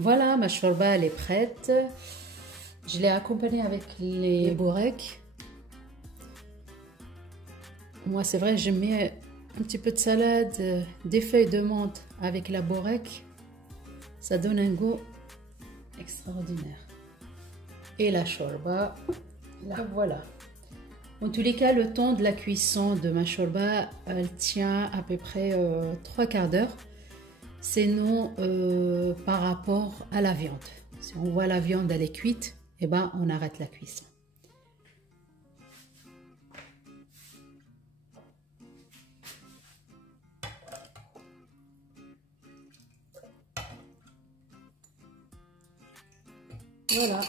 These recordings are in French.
Voilà, ma shorba elle est prête. Je l'ai accompagnée avec les borek. Moi, c'est vrai, je mets un petit peu de salade, des feuilles de menthe avec la borek. Ça donne un goût extraordinaire. Et la shorba, la voilà. En tous les cas, le temps de la cuisson de ma shorba, elle tient à peu près 3/4 d'heure. C'est non par rapport à la viande. Si on voit la viande, elle est cuite, eh ben, on arrête la cuisson. Voilà.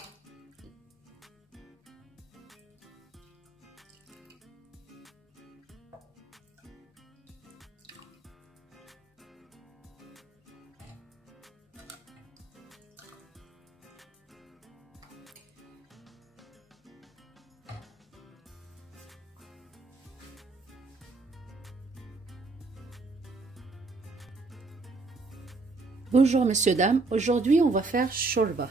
Bonjour messieurs, dames, aujourd'hui on va faire shorba.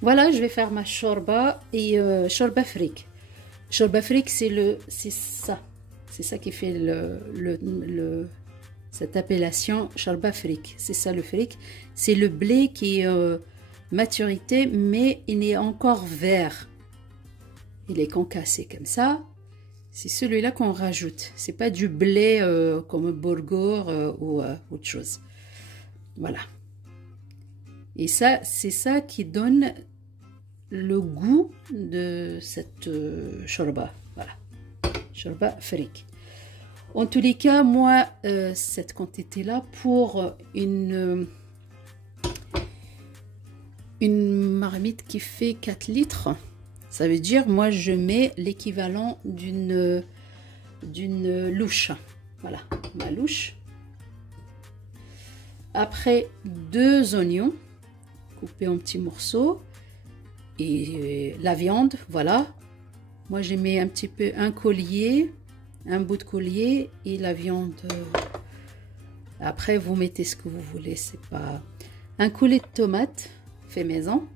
Voilà, je vais faire ma shorba et shorba frik. Shorba frik, c'est ça qui fait cette appellation shorba frik. C'est ça le frik, c'est le blé qui est maturité mais il est encore vert. Il est concassé comme ça. C'est celui-là qu'on rajoute. C'est pas du blé comme bourgour ou autre chose. Voilà. Et ça, c'est ça qui donne le goût de cette shorba. Voilà. Shorba frik. En tous les cas, moi, cette quantité-là, pour une marmite qui fait 4 litres, ça veut dire, moi, je mets l'équivalent d'une louche. Voilà, ma louche. Après, 2 oignons coupés en petits morceaux. Et la viande, voilà. Moi, j'ai mis un petit peu un collier, un bout de collier et la viande. Après, vous mettez ce que vous voulez. C'est pas un coulis de tomates fait maison.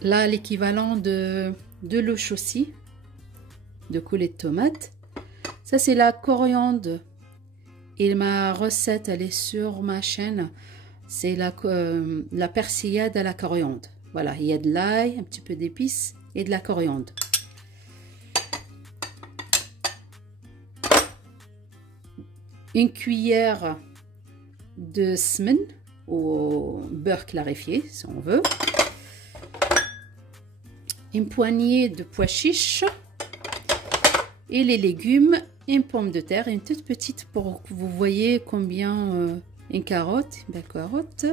Là, l'équivalent de louche aussi, de coulis de tomates. Ça, c'est la coriandre. Et ma recette, elle est sur ma chaîne. C'est la persillade à la coriandre. Voilà, il y a de l'ail, un petit peu d'épices et de la coriandre. Une cuillère de semen ou beurre clarifié, si on veut. Une poignée de pois chiches et les légumes, une pomme de terre, une toute petite pour que vous voyez combien, une carotte, une belle carotte,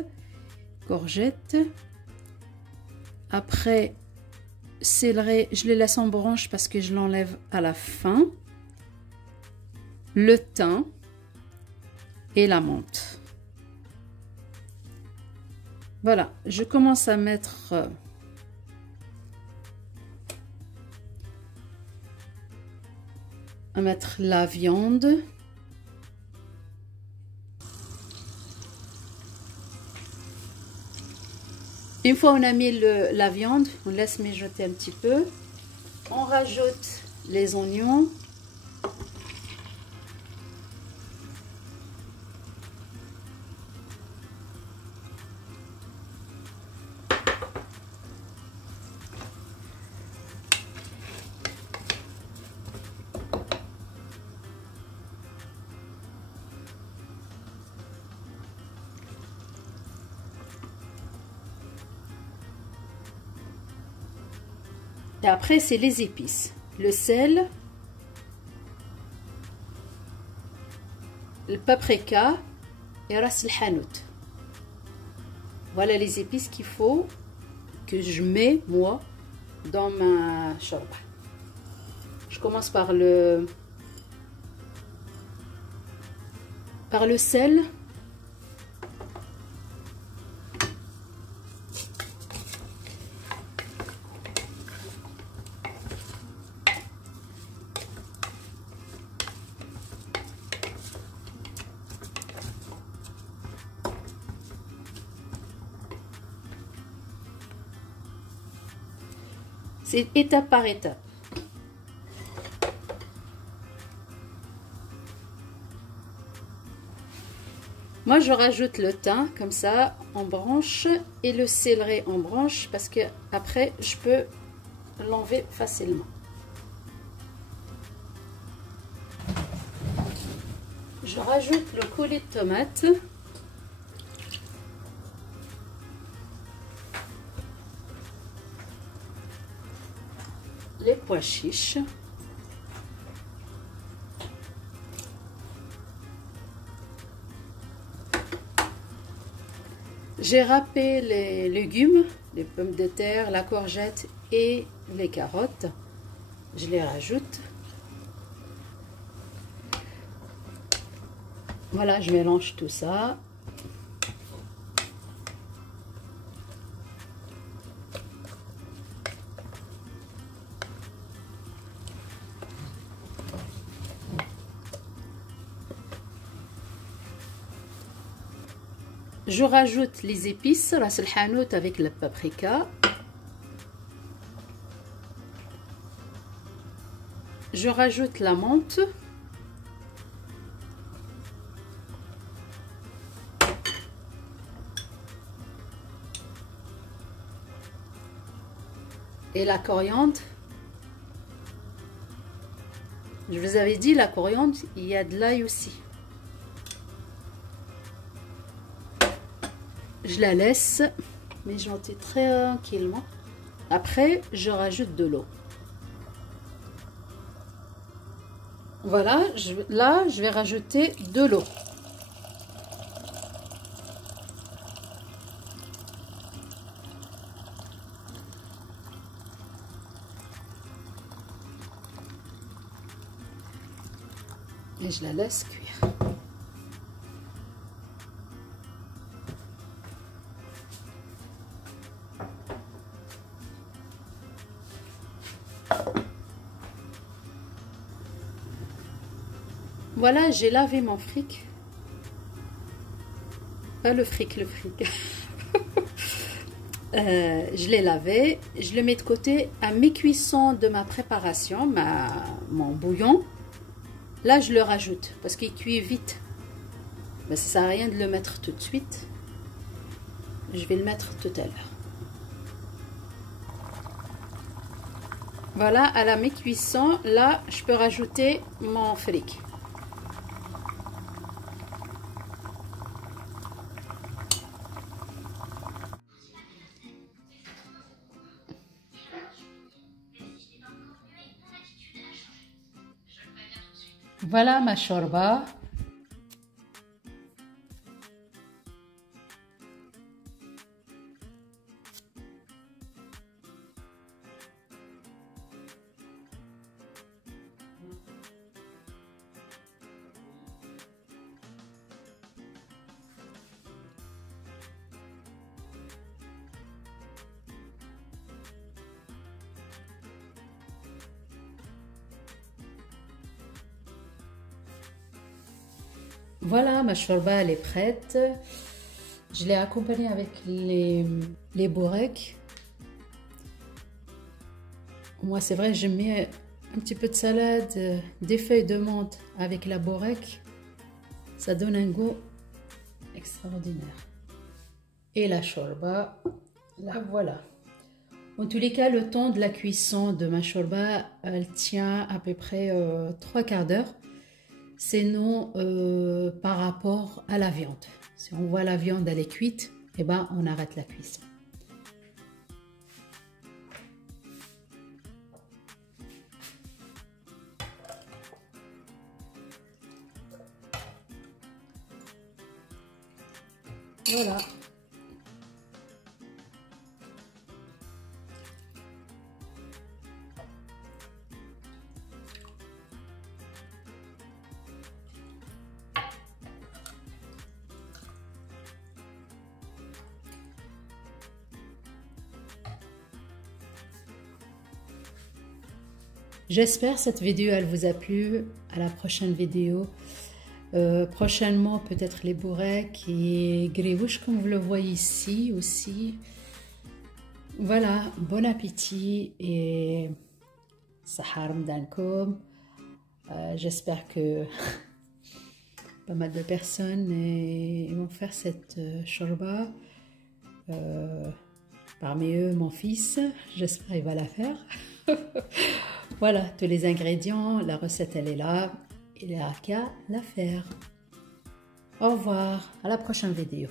courgette. Après, céleri, je les laisse en branche parce que je l'enlève à la fin. Le thym et la menthe. Voilà, je commence à mettre la viande. Une fois on a mis la viande, on laisse mijoter un petit peu. On rajoute les oignons. Et après, c'est les épices. Le sel, le paprika et ras el hanout. Voilà les épices qu'il faut que je mets, moi, dans ma shorba. Je commence par le sel. C'est étape par étape. Moi, je rajoute le thym comme ça en branche et le céleri en branche parce que après, je peux l'enlever facilement. Je rajoute le coulis de tomate. Les pois chiches. J'ai râpé les légumes, les pommes de terre, la courgette et les carottes. Je les rajoute. Voilà, je mélange tout ça. Je rajoute les épices, ras el hanout avec le paprika. Je rajoute la menthe. Et la coriandre. Je vous avais dit, la coriandre, il y a de l'ail aussi. Je la laisse mijoter très tranquillement. Après, je rajoute de l'eau. Voilà, là, je vais rajouter de l'eau. Et je la laisse cuire. Voilà, j'ai lavé mon fric. Pas le fric, le fric. Je l'ai lavé. Je le mets de côté à mi-cuisson de ma préparation, mon bouillon. Là, je le rajoute parce qu'il cuit vite. Mais ça ne sert à rien de le mettre tout de suite. Je vais le mettre tout à l'heure. Voilà, à la mi-cuisson, là, je peux rajouter mon fric. Voilà ma shorba. Voilà, ma shorba, elle est prête. Je l'ai accompagnée avec les boureks. Moi, c'est vrai, je mets un petit peu de salade, des feuilles de menthe avec la bourek. Ça donne un goût extraordinaire. Et la shorba, là, voilà. En tous les cas, le temps de la cuisson de ma shorba, elle tient à peu près 3 quarts d'heure. C'est non par rapport à la viande. Si on voit la viande, elle est cuite, eh ben, on arrête la cuisson. Voilà. J'espère cette vidéo elle vous a plu. À la prochaine vidéo. Prochainement peut-être les boureks et gribouches comme vous le voyez ici aussi. Voilà, bon appétit et Sahar Ramadankoum. J'espère que pas mal de personnes vont faire cette shorba. Parmi eux, mon fils, j'espère qu'il va la faire. Voilà, tous les ingrédients, la recette elle est là. Il n'y a qu'à la faire. Au revoir, à la prochaine vidéo.